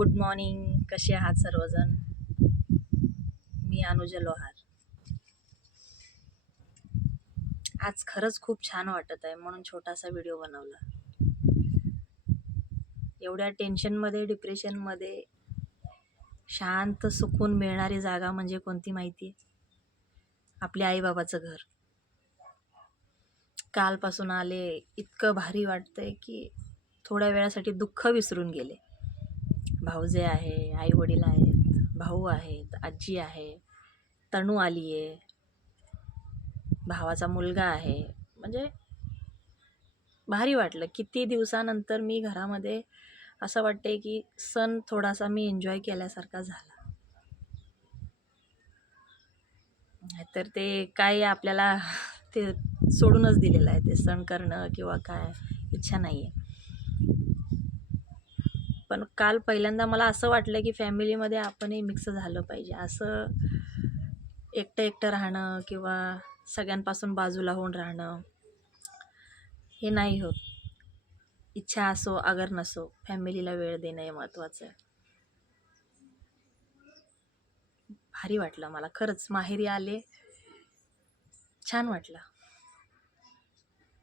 Good morning. कसे आहात सर्वजण? मी अनुजा लोहार. आज खरंच खूप छान वाटत आहे म्हणून छोटासा व्हिडिओ बनवला. एवढ्या टेन्शनमध्ये डिप्रेशनमध्ये शांत सुकून मिळणारी जागा म्हणजे कोणती माहिती आहे? आपल्या आईबाबाचं घर. कालपासून आले इतकं भारी वाटतंय की थोड्या वेळासाठी दुःख विसरून गेले. भाऊजे आहे आईवडील आहेत भाऊ आहेत आजी आहे तणू आली आहे भावाचा मुलगा आहे. म्हणजे भारी वाटलं. किती दिवसानंतर मी घरामध्ये असं वाटते की सण थोडासा मी एन्जॉय केल्यासारखा झाला. तर ते काय आपल्याला ते सोडूनच दिलेलं आहे. ते सण करणं किंवा काय इच्छा नाही आहे पण काल पहिल्यांदा मला असं वाटलं की फॅमिलीमध्ये आपणही मिक्स झालं पाहिजे. असं एकटं एकटं राहणं किंवा सगळ्यांपासून बाजूला होऊन राहणं हे नाही होत. इच्छा असो अगर नसो फॅमिलीला वेळ देणं हे महत्त्वाचं आहे. भारी वाटलं मला. खरंच माहेरी आले छान वाटलं.